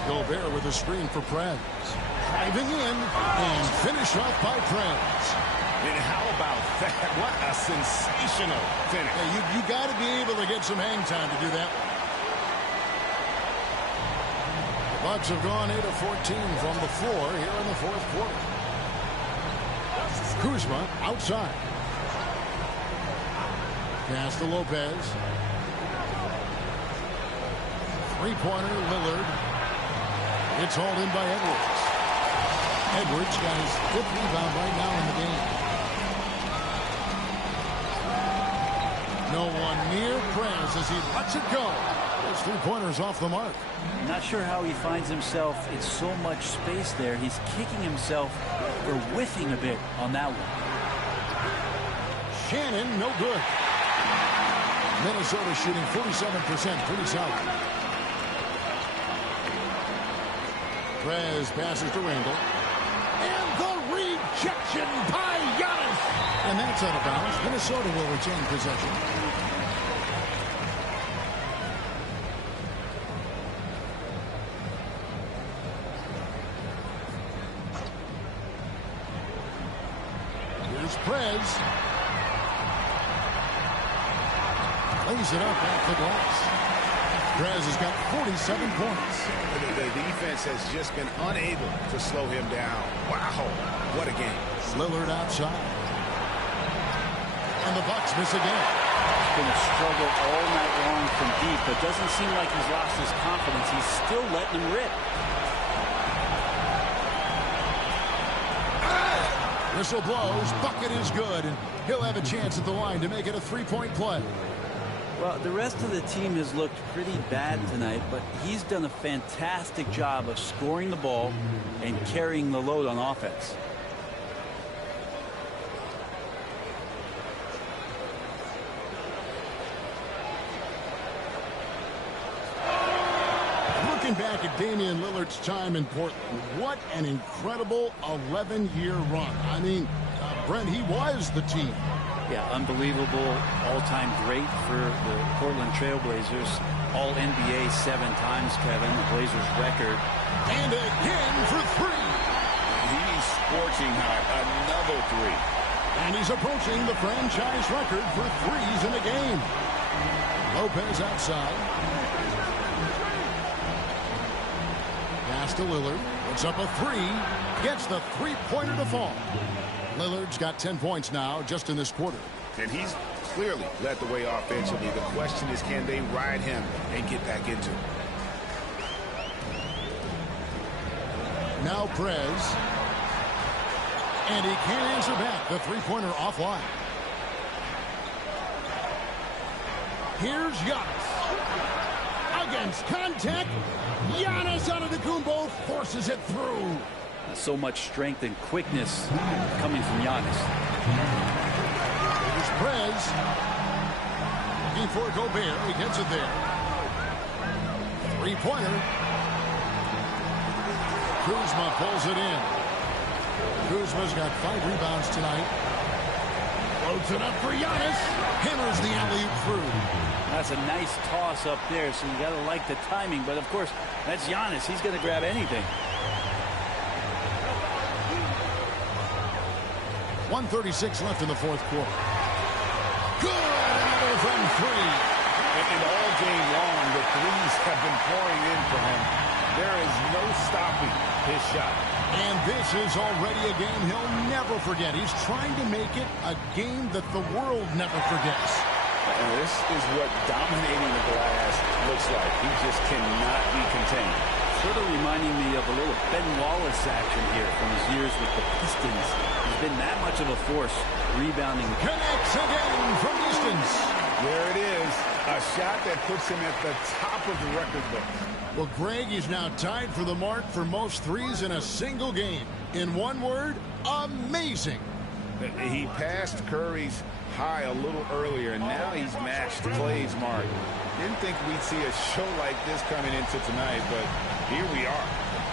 Gobert with a screen for Prez. Driving in and finish off by Prez. And how about that? What a sensational finish. Yeah, you got to be able to get some hang time to do that. The Bucks have gone 8 of 14 from the floor here in the fourth quarter. Kuzma outside. Pass to Lopez. Three-pointer, Lillard. It's hauled in by Edwards. Edwards got his 5th rebound right now in the game. No one near Prez as he lets it go. Those three-pointers off the mark. Not sure how he finds himself in so much space there. He's kicking himself for whiffing a bit on that one. Shannon, no good. Minnesota shooting 47%, pretty solid. Prez passes to Randall. And the rejection by Giannis. And that's out of bounds. Minnesota will retain possession. Prez. Lays it up off the glass. Prez has got 47 points. The defense has just been unable to slow him down. Wow, what a game. Lillard outside. And the Bucks miss again. It's been a struggle all night long from deep, but doesn't seem like he's lost his confidence. He's still letting him rip. Whistle blows, bucket is good, and he'll have a chance at the line to make it a three-point play. Well, the rest of the team has looked pretty bad tonight, but he's done a fantastic job of scoring the ball and carrying the load on offense. Looking back at Damian Lillard's time in Portland, what an incredible 11-year run. I mean, Brent, he was the team. Yeah, unbelievable, all-time great for the Portland Trailblazers. All-NBA 7 times, Kevin, the Blazers record. And again for three. He's scorching hot, another three. And he's approaching the franchise record for threes in a game. Lopez outside. Pass to Lillard. Puts up a three. Gets the three-pointer to fall. Lillard's got 10 points now just in this quarter. And he's clearly led the way offensively. The question is, can they ride him and get back into it? Now Prez. And he can't answer back. The three-pointer offline. Here's Giannis. Against contact. Giannis Antetokounmpo forces it through. So much strength and quickness coming from Giannis. Here's Prez. Looking for Gobert. He gets it there. Three-pointer. Kuzma pulls it in. Kuzma's got 5 rebounds tonight. Floats it up for Giannis. Hammers the alley-oop through. That's a nice toss up there, so you got to like the timing. But, of course, that's Giannis. He's going to grab anything. 1:36 left in the fourth quarter. Good! Another from three. And all game long, the threes have been pouring in for him. There is no stopping his shot. And this is already a game he'll never forget. He's trying to make it a game that the world never forgets. And this is what dominating the glass looks like. He just cannot be contained. Sort of reminding me of a little Ben Wallace action here from his years with the Pistons. He's been that much of a force rebounding. Connects again from distance. There it is. A shot that puts him at the top of the record book. Well, Greg, he's now tied for the mark for most threes in a single game. In one word, amazing. He passed Curry's high a little earlier, and now he's matched Clay's mark. Didn't think we'd see a show like this coming into tonight, but here we are.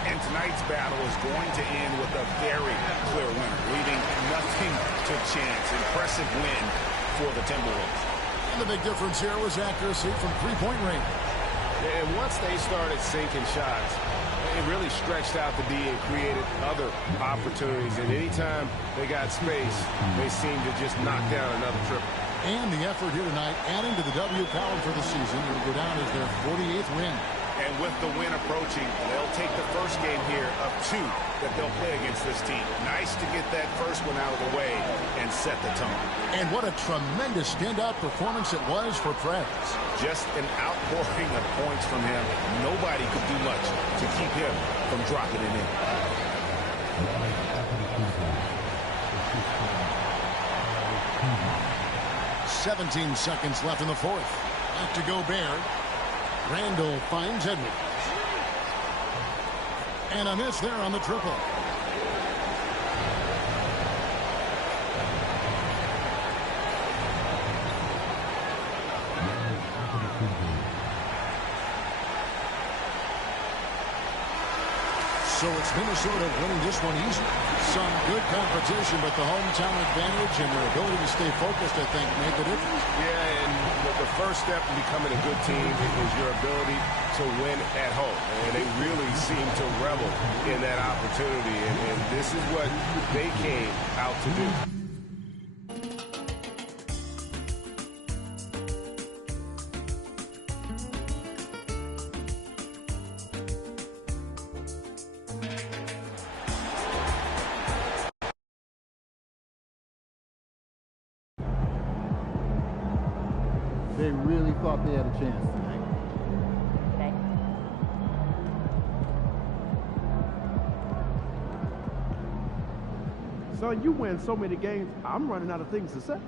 And tonight's battle is going to end with a very clear winner, leaving nothing to chance. Impressive win for the Timberwolves. And the big difference here was accuracy from three-point range. And once they started sinking shots, it really stretched out the D and created other opportunities. And anytime they got space, they seemed to just knock down another triple. And the effort here tonight, adding to the W column for the season, it will go down as their 48th win. And with the win approaching, they'll take the first game here of 2 that they'll play against this team. Nice to get that first one out of the way and set the tone. And what a tremendous standout performance it was for Prez. Just an outpouring of points from him. Nobody could do much to keep him from dropping it in. "17 seconds left in the fourth. Back to Gobert. Randall finds Edwards. And a miss there on the triple. So it's Minnesota winning this one easily. Some good competition, but the hometown advantage and their ability to stay focused, I think, made the difference. Yeah, and the first step in becoming a good team is your ability to win at home. And they really seem to revel in that opportunity. And this is what they came out to do. They really thought they had a chance tonight. Okay. Son, you win so many games, I'm running out of things to say.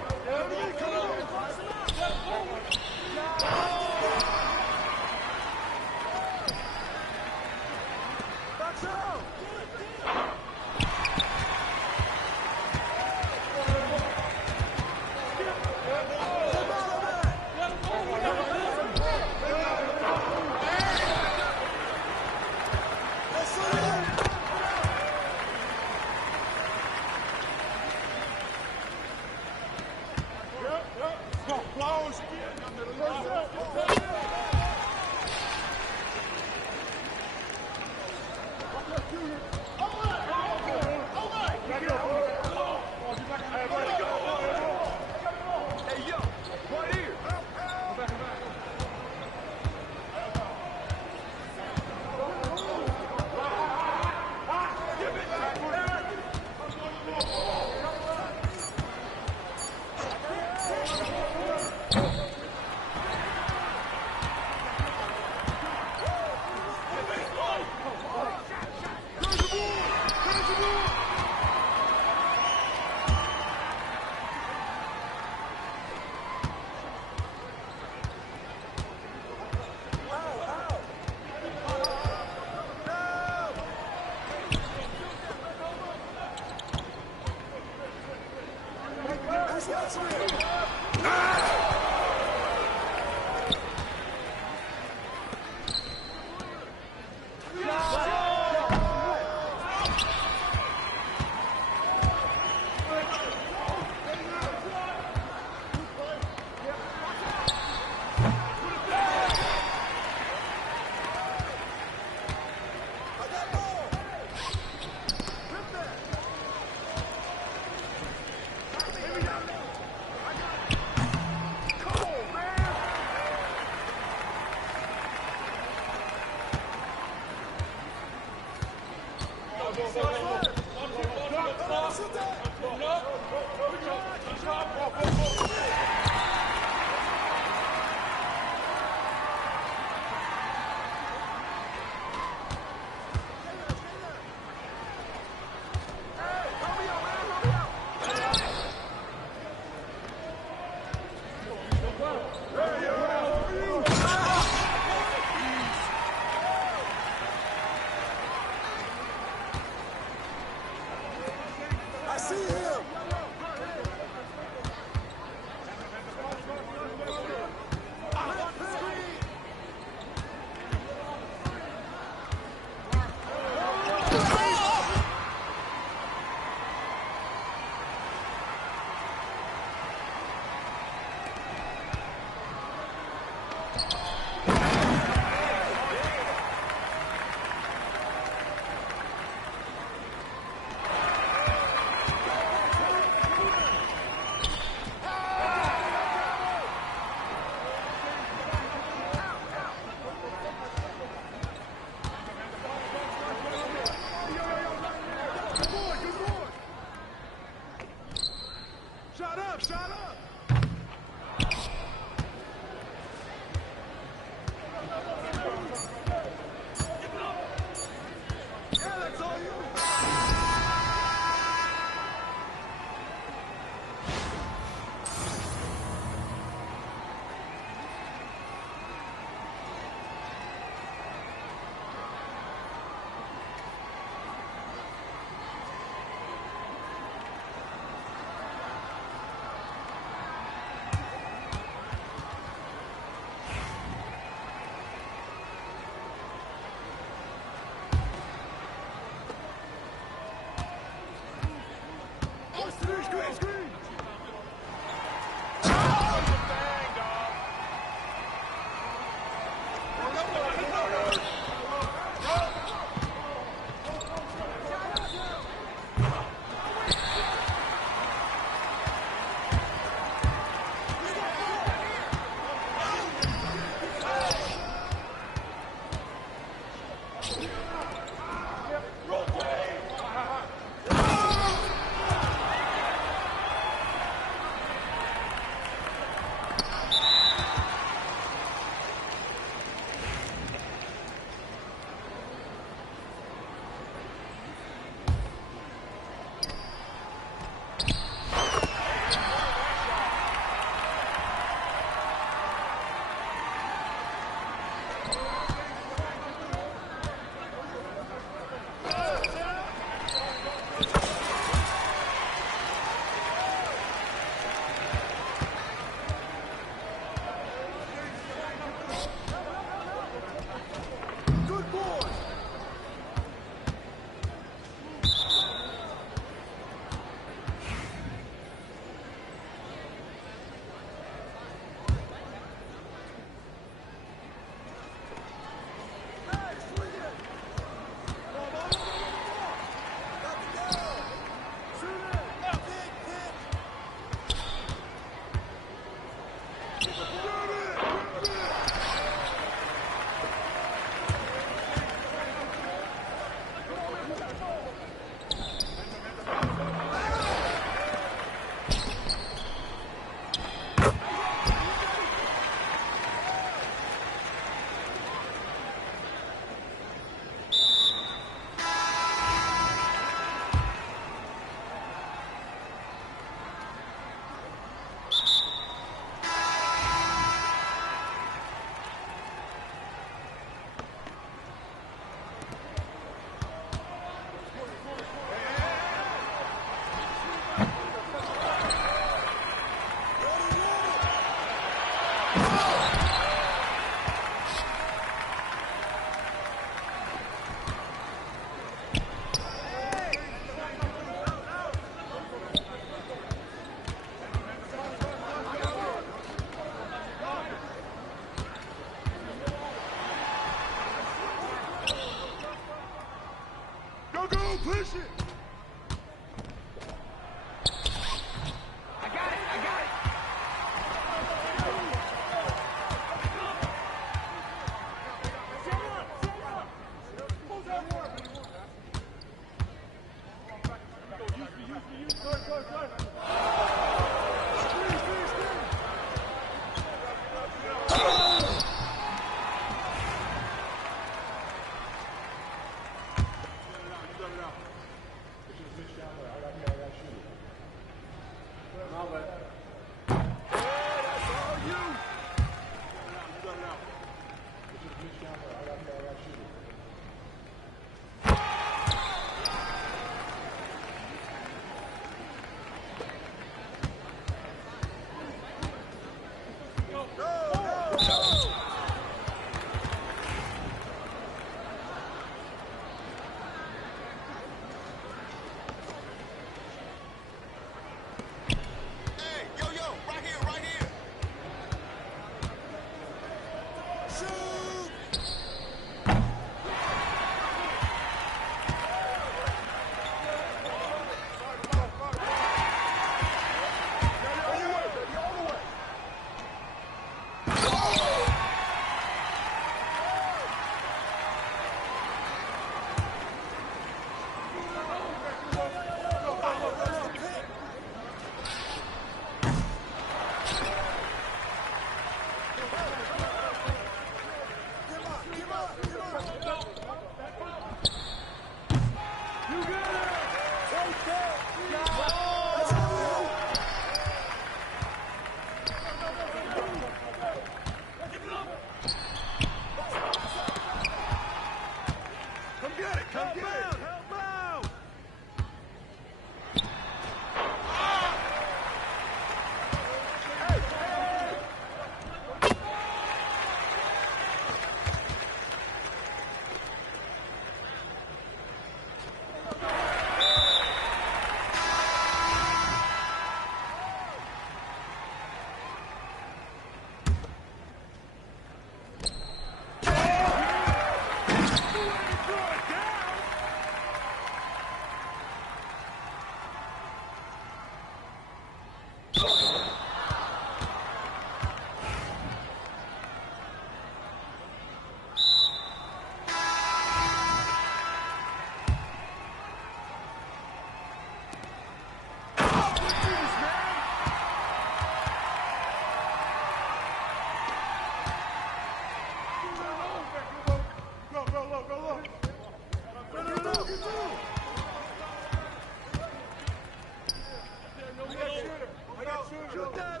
Shoot that